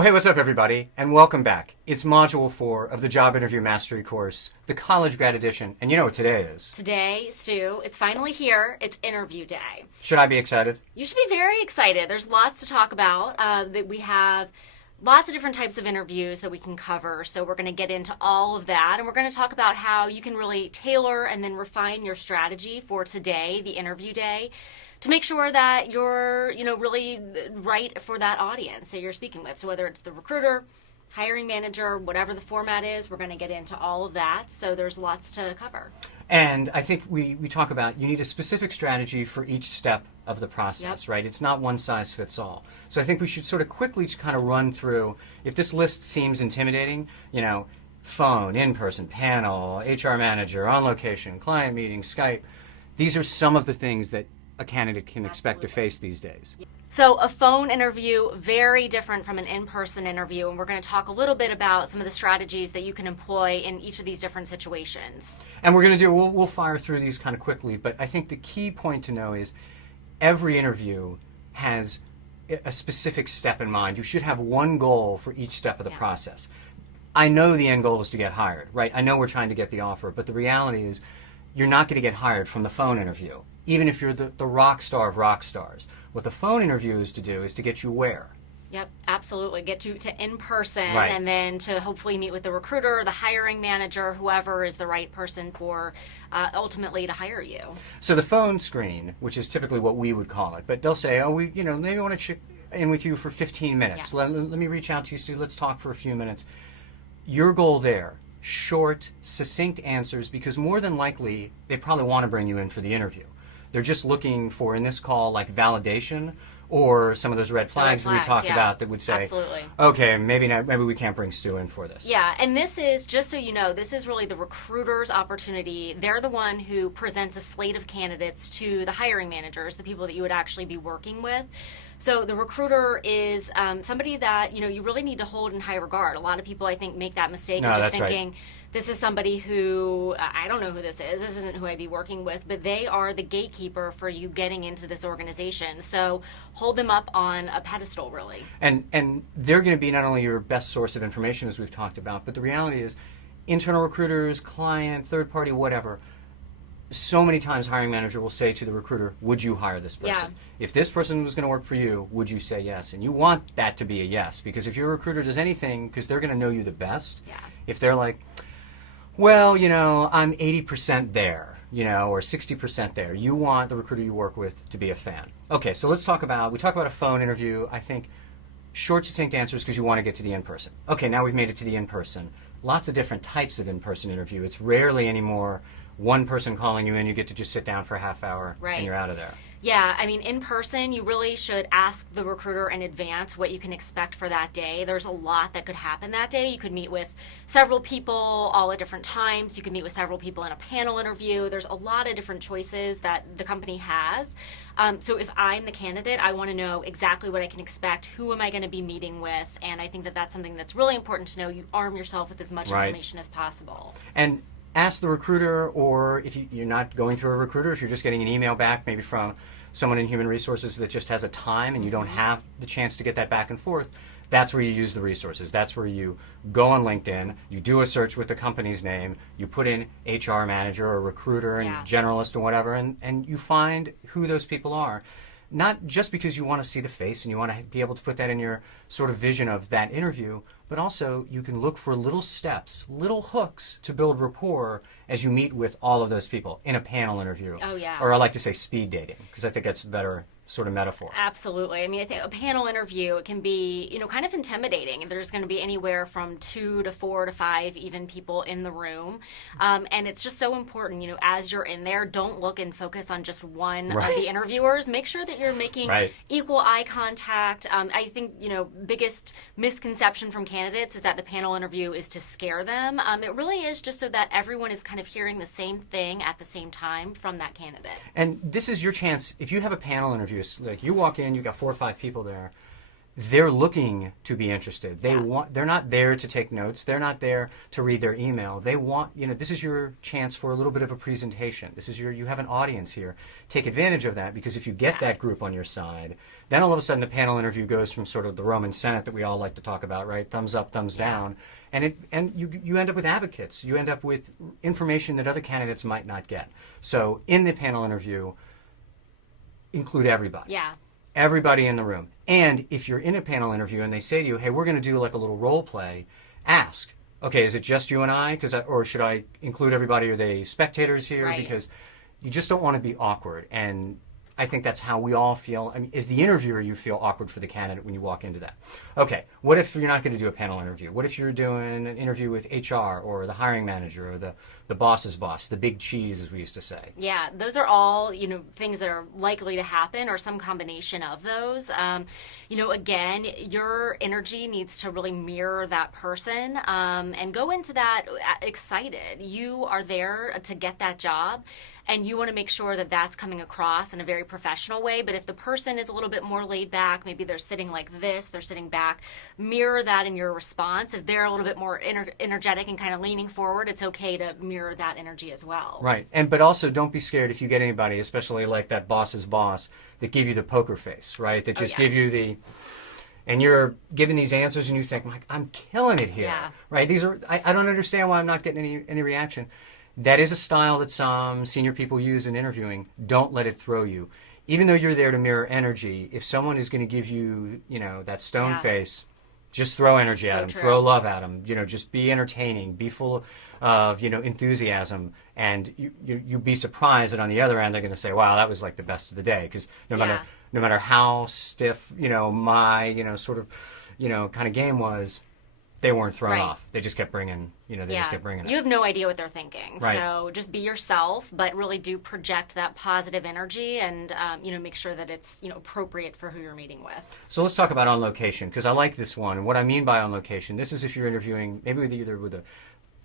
Well, hey, what's up, everybody, and welcome back. It's Module 4 of the Job Interview Mastery course, the College Grad Edition, and you know what today is. Today, Stu, it's finally here. It's interview day. Should I be excited? You should be very excited. There's lots to talk about. That we have lots of different types of interviews that we can cover, so we're going to get into all of that, and we're going to talk about how you can really tailor and then refine your strategy for today, the interview day, to make sure that you're, really right for that audience that you're speaking with. So whether it's the recruiter, hiring manager, whatever the format is, we're going to get into all of that. So there's lots to cover. And I think we talk about you need a specific strategy for each step of the process, right? It's not one size fits all. So I think we should sort of quickly kind of run through, if this list seems intimidating, phone, in-person, panel, HR manager, on location, client meeting, Skype. These are some of the things that a candidate can expect to face these days. So a phone interview, very different from an in-person interview, and we're going to talk a little bit about some of the strategies that you can employ in each of these different situations. And we're going to we'll fire through these kind of quickly, but I think the key point to know is every interview has a specific step in mind. You should have one goal for each step of the process. I know the end goal is to get hired, right? I know we're trying to get the offer, but the reality is you're not going to get hired from the phone interview, even if you're the rock star of rock stars. What the phone interview is to do is to get you where? Yep, absolutely. Get you to in-person, right, and then to hopefully meet with the recruiter, the hiring manager, whoever is the right person for ultimately to hire you. So the phone screen, which is typically what we would call it, but they'll say, oh, maybe I want to check in with you for 15 minutes. Yeah. Let me reach out to you, Stu. Let's talk for a few minutes. Your goal there, short, succinct answers, because more than likely, they probably want to bring you in for the interview. They're just looking for, in this call, like validation or some of those red flags that we talked about that would say, absolutely, okay, maybe we can't bring Stu in for this. Yeah, and this is, just so you know, this is really the recruiter's opportunity. They're the one who presents a slate of candidates to the hiring managers, the people that you would actually be working with. So the recruiter is somebody that, you really need to hold in high regard. A lot of people, I think, make that mistake of just thinking, this is somebody who, I don't know who this isn't who I'd be working with, but they are the gatekeeper for you getting into this organization. So hold them up on a pedestal, really. And they're going to be not only your best source of information, as we've talked about, but the reality is internal recruiters, client, third party, whatever, so many times hiring manager will say to the recruiter, would you hire this person? Yeah. If this person was going to work for you, would you say yes? And you want that to be a yes, because if your recruiter does anything, because they're going to know you the best, if they're like, well, I'm 80% there, or 60% there, you want the recruiter you work with to be a fan. Okay, so we talk about a phone interview. I think short, succinct answers because you want to get to the in-person. Okay, now we've made it to the in-person. Lots of different types of in-person interview. It's rarely anymore one person calling you in, you get to just sit down for a half hour, and you're out of there. Yeah, I mean, in person, you really should ask the recruiter in advance what you can expect for that day. There's a lot that could happen that day. You could meet with several people all at different times. You could meet with several people in a panel interview. There's a lot of different choices that the company has. So if I'm the candidate, I want to know exactly what I can expect. Who am I going to be meeting with? And I think that that's something that's really important to know. You arm yourself with as much information as possible. And ask the recruiter, or if you're not going through a recruiter, if you're just getting an email back maybe from someone in human resources that just has a time and you don't have the chance to get that back and forth, that's where you use the resources. That's where you go on LinkedIn, you do a search with the company's name, you put in HR manager or recruiter and generalist or whatever, and you find who those people are. Not just because you want to see the face and you want to be able to put that in your sort of vision of that interview, but also you can look for little steps, little hooks to build rapport as you meet with all of those people in a panel interview. Oh, yeah. Or I like to say speed dating, because I think that's a better sort of metaphor. Absolutely. I mean, I think a panel interview, it can be, kind of intimidating. There's going to be anywhere from 2 to 4 to 5 even people in the room. And it's just so important, as you're in there, don't look and focus on just one of the interviewers. Make sure that you're making equal eye contact. I think, biggest misconception from candidates is that the panel interview is to scare them. It really is just so that everyone is kind of hearing the same thing at the same time from that candidate. And this is your chance. If you have a panel interview, like you walk in, you've got 4 or 5 people there, they're looking to be interested. They Yeah. want, they're not there to take notes. They're not there to read their email. They want, this is your chance for a little bit of a presentation. This is you have an audience here. Take advantage of that, because if you get that group on your side, then all of a sudden the panel interview goes from sort of the Roman Senate that we all like to talk about, right? Thumbs up, thumbs down. And you end up with advocates. You end up with information that other candidates might not get. So in the panel interview, include everybody. Yeah. Everybody in the room. And if you're in a panel interview and they say to you, hey, we're going to do like a little role play, ask, okay, is it just you and I? Or should I include everybody? Are they spectators here? Right. Because you just don't want to be awkward. And I think that's how we all feel. I mean, as the interviewer, you feel awkward for the candidate when you walk into that. Okay, what if you're not going to do a panel interview? What if you're doing an interview with HR or the hiring manager or the boss's boss, the big cheese, as we used to say? Yeah, those are all, things that are likely to happen, or some combination of those. Again, your energy needs to really mirror that person, and go into that excited. You are there to get that job, and you want to make sure that that's coming across in a very professional way. But if the person is a little bit more laid back, maybe they're sitting like this, they're sitting back, mirror that in your response. If they're a little bit more energetic and kind of leaning forward, it's okay to mirror that energy as well. Right. But also don't be scared if you get anybody, especially like that boss's boss, that give you the poker face, right? That just give you and you're giving these answers and you think, Mike, I'm killing it here. Yeah. Right? I don't understand why I'm not getting any reaction. That is a style that some senior people use in interviewing. Don't let it throw you. Even though you're there to mirror energy, if someone is going to give you, that stone face, just throw energy at them, throw love at them. Just be entertaining, be full of, enthusiasm, and you'd be surprised that on the other end they're going to say, "Wow, that was like the best of the day." Because no matter how stiff, my, kind of game was, they weren't thrown off. They just kept bringing, just kept bringing it. You have no idea what they're thinking. Right. So just be yourself, but really do project that positive energy, and, make sure that it's, appropriate for who you're meeting with. So let's talk about on location, because I like this one. And what I mean by on location, this is if you're interviewing maybe with a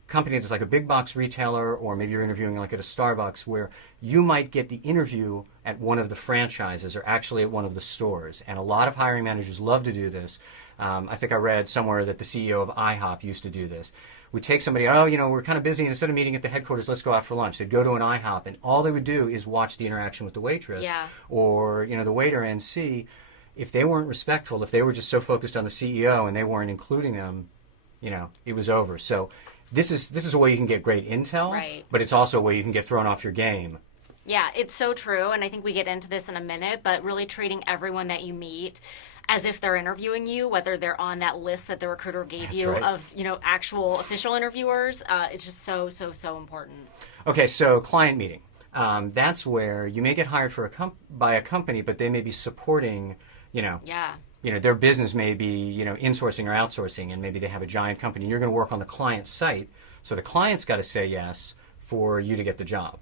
company that's like a big box retailer, or maybe you're interviewing like at a Starbucks, where you might get the interview at one of the franchises or actually at one of the stores. And a lot of hiring managers love to do this. I think I read somewhere that the CEO of IHOP used to do this. We take somebody, we're kind of busy, and instead of meeting at the headquarters, let's go out for lunch. They'd go to an IHOP, and all they would do is watch the interaction with the waitress or, the waiter, and see if they weren't respectful, if they were just so focused on the CEO and they weren't including them, it was over. So this is a way you can get great intel, but it's also a way you can get thrown off your game. Yeah, it's so true, and I think we get into this in a minute, but really treating everyone that you meet as if they're interviewing you, whether they're on that list that the recruiter gave of, actual official interviewers, it's just so, so, so important. Okay, so client meeting. That's where you may get hired for by a company, but they may be supporting, their business may be, insourcing or outsourcing, and maybe they have a giant company. You're going to work on the client site, so the client's got to say yes for you to get the job.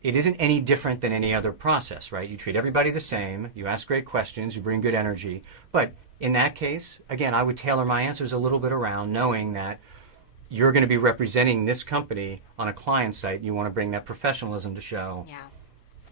It isn't any different than any other process, right? You treat everybody the same, you ask great questions, you bring good energy. But in that case, again, I would tailor my answers a little bit around knowing that you're going to be representing this company on a client site. You want to bring that professionalism to show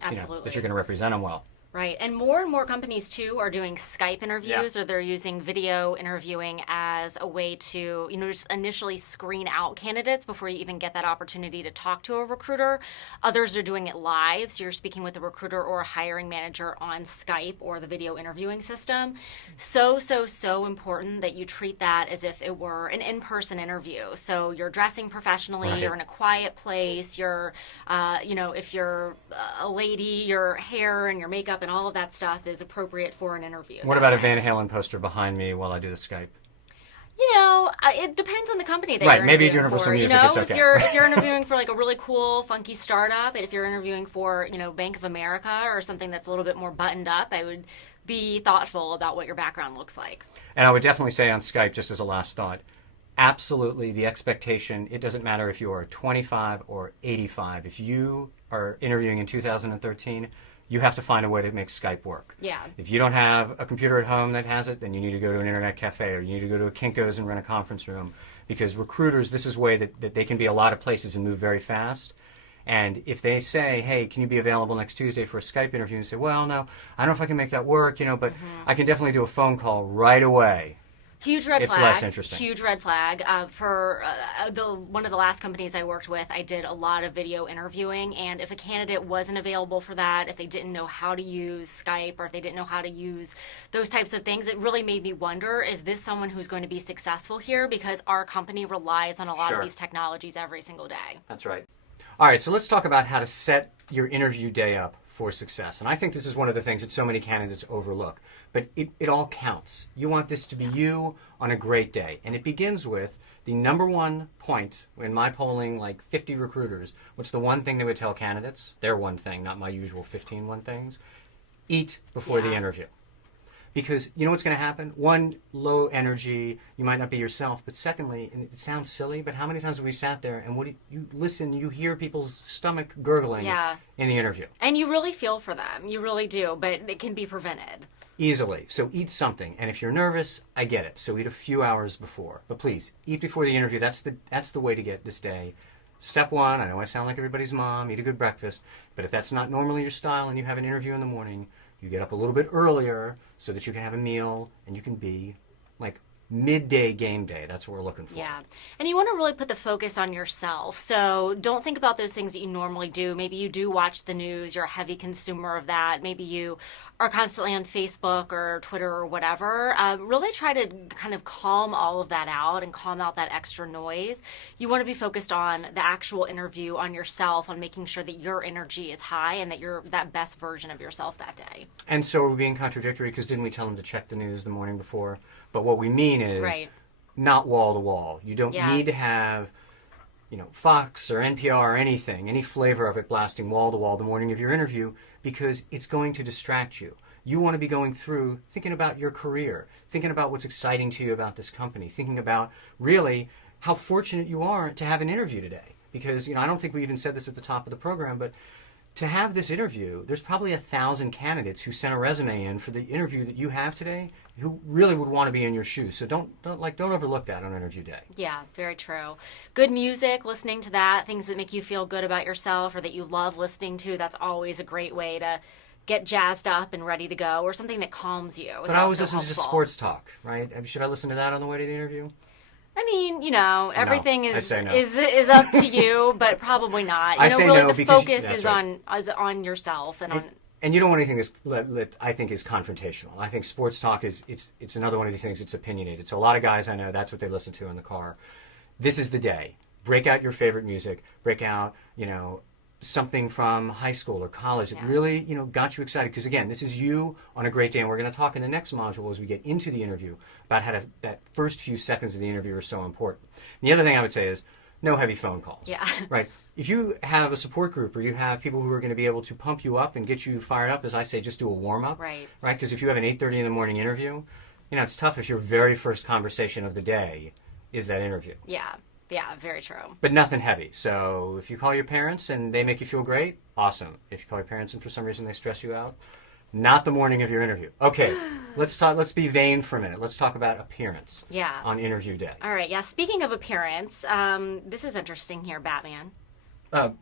absolutely. That you're going to represent them well. Right. And more companies, too, are doing Skype interviews, or they're using video interviewing as a way to, just initially screen out candidates before you even get that opportunity to talk to a recruiter. Others are doing it live, so you're speaking with a recruiter or a hiring manager on Skype or the video interviewing system. So, so, so important that you treat that as if it were an in-person interview. So you're dressing professionally, you're in a quiet place, you're, if you're a lady, your hair and your makeup and all of that stuff is appropriate for an interview. What about a Van Halen poster behind me while I do the Skype? It depends on the company that you're interviewing maybe if you're interviewing for music, it's okay. If you're interviewing for like a really cool, funky startup, and if you're interviewing for, Bank of America or something that's a little bit more buttoned up, I would be thoughtful about what your background looks like. And I would definitely say on Skype, just as a last thought, absolutely the expectation, it doesn't matter if you are 25 or 85. If you are interviewing in 2013, you have to find a way to make Skype work. Yeah. If you don't have a computer at home that has it, then you need to go to an internet cafe, or you need to go to a Kinko's and rent a conference room. Because recruiters, this is a way that they can be a lot of places and move very fast. And if they say, hey, can you be available next Tuesday for a Skype interview? And you say, well, no, I don't know if I can make that work, but I can definitely do a phone call right away. Huge red It's flag. less interesting. Huge red flag. For one of the last companies I worked with, I did a lot of video interviewing, and if a candidate wasn't available for that, if they didn't know how to use Skype, or if they didn't know how to use those types of things, it really made me wonder, is this someone who's going to be successful here? Because our company relies on a lot of these technologies every single day. That's right. All right, so let's talk about how to set your interview day up for success. And I think this is one of the things that so many candidates overlook. But it all counts. You want this to be you on a great day. And it begins with the number one point in my polling, like 50 recruiters. What's the one thing they would tell candidates? Their one thing, not my usual 15 one things. Eat before the interview. Because you know what's going to happen? One, low energy, you might not be yourself. But secondly, and it sounds silly, but how many times have we sat there and you listen, you hear people's stomach gurgling in the interview? And you really feel for them. You really do. But it can be prevented. Easily. So eat something. And if you're nervous, I get it. So eat a few hours before. But please, eat before the interview. That's the way to get this day. Step one, I know I sound like everybody's mom, eat a good breakfast. But if that's not normally your style and you have an interview in the morning, you get up a little bit earlier so that you can have a meal and you can be like midday game day. That's what we're looking for. Yeah. And you want to really put the focus on yourself. So don't think about those things that you normally do. Maybe you do watch the news. You're a heavy consumer of that. Maybe you are constantly on Facebook or Twitter or whatever. Really try to kind of calm all of that out and calm out that extra noise. You want to be focused on the actual interview, on yourself, on making sure that your energy is high and that you're that best version of yourself that day. And so are we being contradictory? Because didn't we tell them to check the news the morning before? But what we mean is not wall to wall. You don't need to have, Fox or NPR or anything, any flavor of it blasting wall to wall the morning of your interview, because it's going to distract you. You want to be going through thinking about your career, thinking about what's exciting to you about this company, thinking about really how fortunate you are to have an interview today. Because, I don't think we even said this at the top of the program, but to have this interview, there's probably 1,000 candidates who sent a resume in for the interview that you have today who really would want to be in your shoes. So don't overlook that on interview day. Yeah, very true. Good music, listening to that, things that make you feel good about yourself or that you love listening to, that's always a great way to get jazzed up and ready to go, or something that calms you. But I always listen to just sports talk, right? Should I listen to that on the way to the interview? I mean, everything no. is up to you, but probably not. I say really no the because focus that's is right. on yourself and on. And you don't want anything that I think is confrontational. I think sports talk it's another one of these things. It's opinionated. So a lot of guys I know, that's what they listen to in the car. This is the day. Break out your favorite music. Break out, something from high school or college that really, got you excited. Because again, this is you on a great day. And we're going to talk in the next module as we get into the interview about how that first few seconds of the interview are so important. And the other thing I would say is no heavy phone calls. Yeah. Right. If you have a support group or you have people who are going to be able to pump you up and get you fired up, as I say, just do a warm up. Right. Right. Because if you have an 8:30 in the morning interview, it's tough if your very first conversation of the day is that interview. Yeah. Yeah, very true. But nothing heavy. So if you call your parents and they make you feel great, awesome. If you call your parents and for some reason they stress you out, not the morning of your interview. Okay, let's be vain for a minute. Let's talk about appearance on interview day. All right, yeah. Speaking of appearance, this is interesting here, Batman.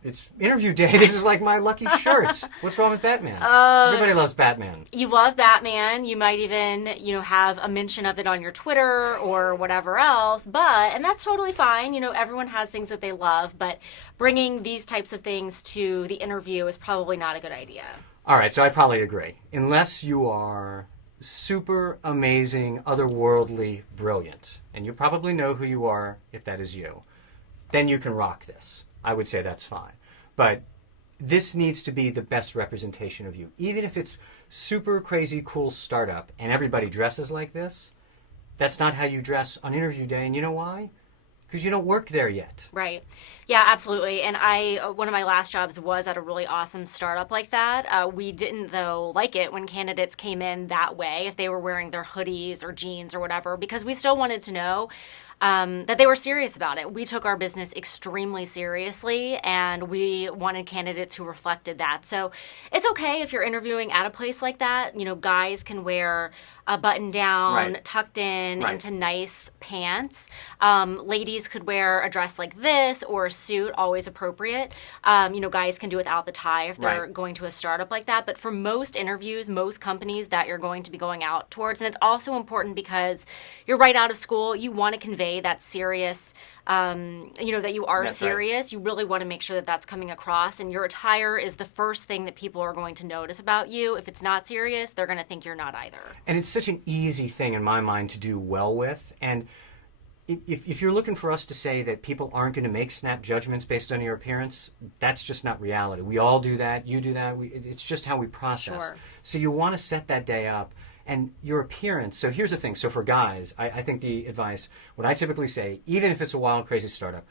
It's interview day. This is like my lucky shirt. What's wrong with Batman? Everybody loves Batman. You love Batman. You might even, have a mention of it on your Twitter or whatever else. And that's totally fine. Everyone has things that they love. But bringing these types of things to the interview is probably not a good idea. All right, so I probably agree. Unless you are super amazing, otherworldly, brilliant, and you probably know who you are if that is you, then you can rock this. I would say that's fine. But this needs to be the best representation of you. Even if it's super crazy cool startup and everybody dresses like this, that's not how you dress on interview day. And you know why? Because you don't work there yet. Right. Yeah, absolutely. And one of my last jobs was at a really awesome startup like that. We didn't, though, like it when candidates came in that way, if they were wearing their hoodies or jeans or whatever, because we still wanted to know that they were serious about it. We took our business extremely seriously, and we wanted candidates who reflected that. So it's okay if you're interviewing at a place like that. You know, guys can wear a button down, Right. tucked in Right. into nice pants. Ladies could wear a dress like this or a suit, always appropriate. You know, guys can do without the tie if they're Right. going to a startup like that. But for most interviews, most companies that you're going to be going out towards, and it's also important because you're right out of school, you want to convey that serious, you know, that you are That's right. serious. You really want to make sure that that's coming across, and your attire is the first thing that people are going to notice about you. If it's not serious, they're going to think you're not either. And it's such an easy thing in my mind to do well with. And if you're looking for us to say that people aren't going to make snap judgments based on your appearance, that's just not reality. We all do that. You do that. It's just how we process. Sure. So you want to set that day up. And your appearance. So here's the thing. So for guys, I think the advice, what I typically say, even if it's a wild, crazy startup,